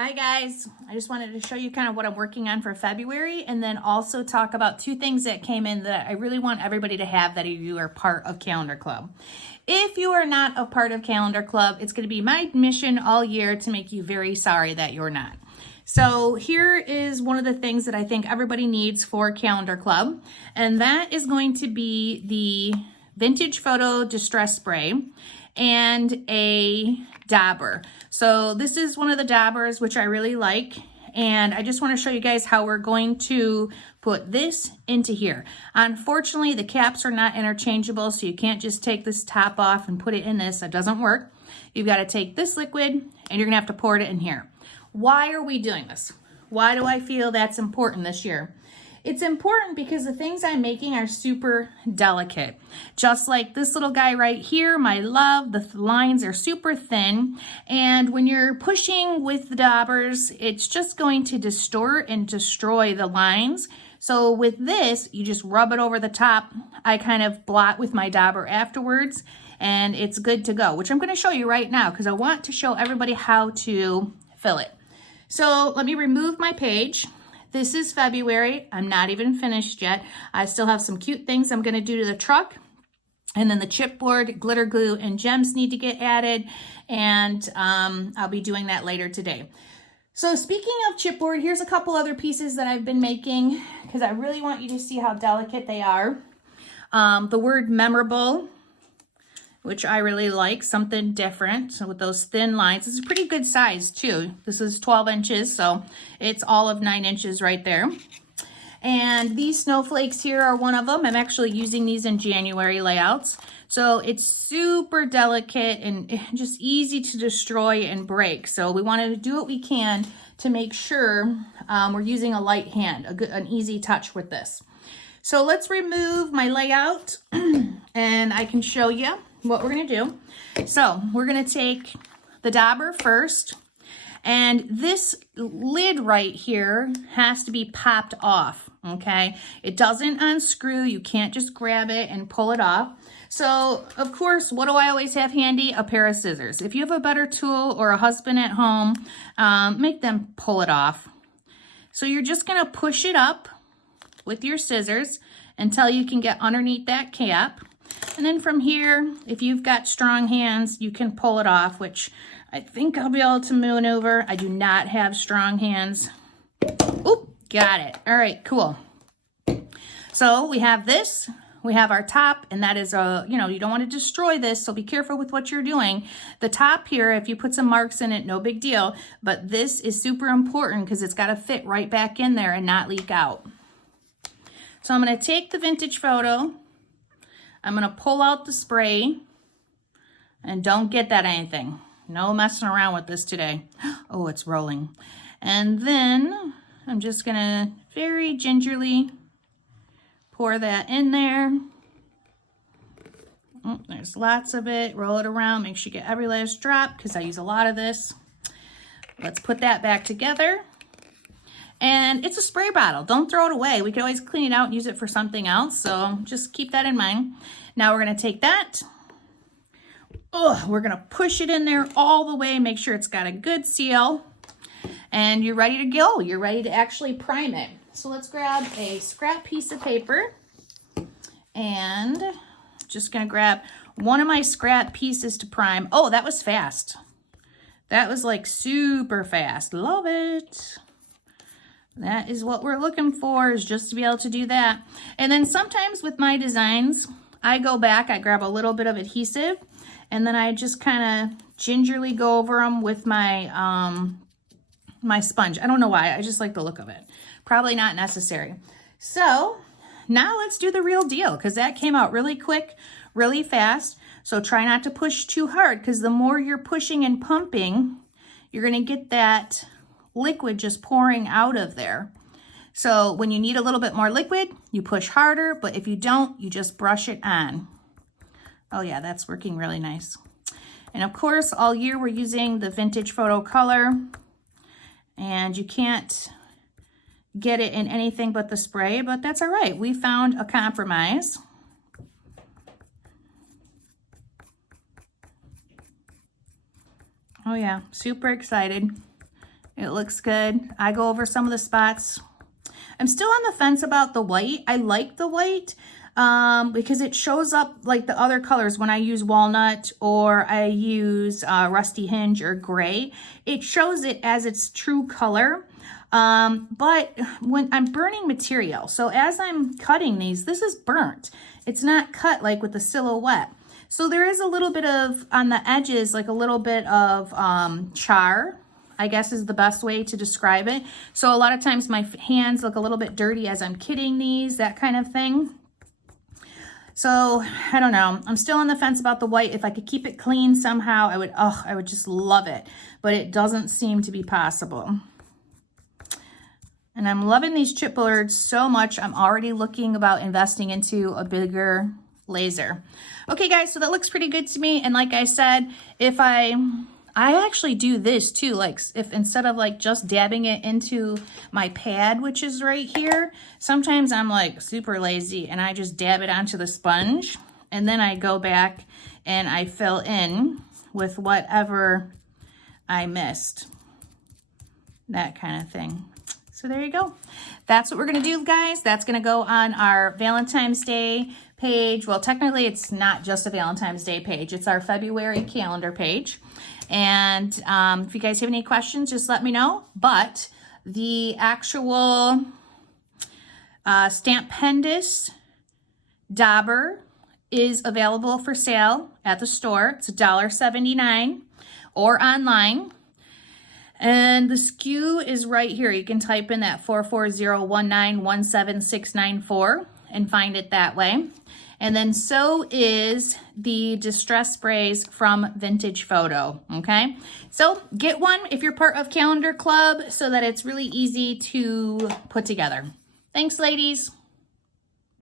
Hi guys, I just wanted to show you kind of what I'm working on for February and then also talk about two things that came in that I really want everybody to have that you are part of Calendar Club. If you are not a part of Calendar Club, it's going to be my mission all year to make you very sorry that you're not. So here is one of the things that I think everybody needs for Calendar Club, and that is going to be the Vintage Photo Distress Spray and a dauber. So this is one of the daubers, which I really like. And I just want to show you guys how we're going to put this into here. Unfortunately, the caps are not interchangeable, so you can't just take this top off and put it in this. It doesn't work. You've got to take this liquid and you're gonna have to pour it in here. Why are we doing this? Why do I feel that's important this year? It's important because the things I'm making are super delicate. Just like this little guy right here, my love, the lines are super thin. And when you're pushing with the daubers, it's just going to distort and destroy the lines. So with this, you just rub it over the top. I kind of blot with my dauber afterwards and it's good to go, which I'm going to show you right now because I want to show everybody how to fill it. So let me remove my page. This is February. I'm not even finished yet. I still have some cute things I'm going to do to the truck. And then the chipboard, glitter glue, and gems need to get added. And I'll be doing that later today. So speaking of chipboard, here's a couple other pieces that I've been making because I really want you to see how delicate they are. The word memorable, which I really like, something different. So with those thin lines, this is a pretty good size too. This is 12 inches, so it's all of 9 inches right there. And these snowflakes here are one of them. I'm actually using these in January layouts. So it's super delicate and just easy to destroy and break. So we wanted to do what we can to make sure we're using a light hand, an easy touch with this. So let's remove my layout and I can show you what we're going to do. So we're going to take the dauber first, and this lid right here has to be popped off, okay? It doesn't unscrew. You can't just grab it and pull it off. So of course, what do I always have handy? A pair of scissors. If you have a better tool or a husband at home, make them pull it off. So you're just going to push it up with your scissors until you can get underneath that cap. And then from here, if you've got strong hands, you can pull it off, which I think I'll be able to maneuver. I do not have strong hands. Oop, got it. All right, cool. So we have this, we have our top, and that is you don't want to destroy this, so be careful with what you're doing. The top here, if you put some marks in it, no big deal, but this is super important because it's got to fit right back in there and not leak out. So I'm going to take the Vintage Photo. I'm going to pull out the spray, and don't get that anything. No messing around with this today. Oh, it's rolling. And then I'm just going to very gingerly pour that in there. Oh, there's lots of it. Roll it around. Make sure you get every last drop because I use a lot of this. Let's put that back together. And it's a spray bottle. Don't throw it away. We can always clean it out and use it for something else. So just keep that in mind. Now we're going to take that. We're going to push it in there all the way. Make sure it's got a good seal. And you're ready to go. You're ready to actually prime it. So let's grab a scrap piece of paper. And just going to grab one of my scrap pieces to prime. Oh, that was fast. That was like super fast. Love it. That is what we're looking for, is just to be able to do that. And then sometimes with my designs, I go back, I grab a little bit of adhesive, and then I just kind of gingerly go over them with my, my sponge. I don't know why, I just like the look of it. Probably not necessary. So now let's do the real deal, because that came out really quick, really fast. So try not to push too hard, because the more you're pushing and pumping, you're gonna get that liquid just pouring out of there. So when you need a little bit more liquid, you push harder, but if you don't, you just brush it on. Oh yeah, that's working really nice. And of course, all year we're using the Vintage Photo color, and you can't get it in anything but the spray, but that's all right. We found a compromise. Oh yeah, super excited. It looks good. I go over some of the spots. I'm still on the fence about the white. I like the white because it shows up like the other colors when I use walnut or I use rusty hinge or gray. It shows it as its true color. But when I'm burning material, so as I'm cutting these, this is burnt. It's not cut like with the silhouette. So there is a little bit of, on the edges, like a little bit of char, I guess is the best way to describe it. So a lot of times my hands look a little bit dirty as I'm kitting these, that kind of thing. So I don't know. I'm still on the fence about the white. If I could keep it clean somehow, I would just love it. But it doesn't seem to be possible. And I'm loving these chipboards so much. I'm already looking about investing into a bigger laser. Okay, guys, so that looks pretty good to me. And like I said, if I actually do this too, like if instead of like just dabbing it into my pad, which is right here, sometimes I'm like super lazy and I just dab it onto the sponge and then I go back and I fill in with whatever I missed, that kind of thing. So there you go. That's what we're gonna do, guys. That's gonna go on our Valentine's Day page. Well, technically it's not just a Valentine's Day page. It's our February calendar page. And if you guys have any questions, just let me know. But the actual Stampendous dauber is available for sale at the store. It's $1.79 or online. And the SKU is right here. You can type in that 44019176994 and find it that way. And then so is the distress sprays from Vintage Photo, okay? So get one if you're part of Calendar Club so that it's really easy to put together. Thanks, ladies.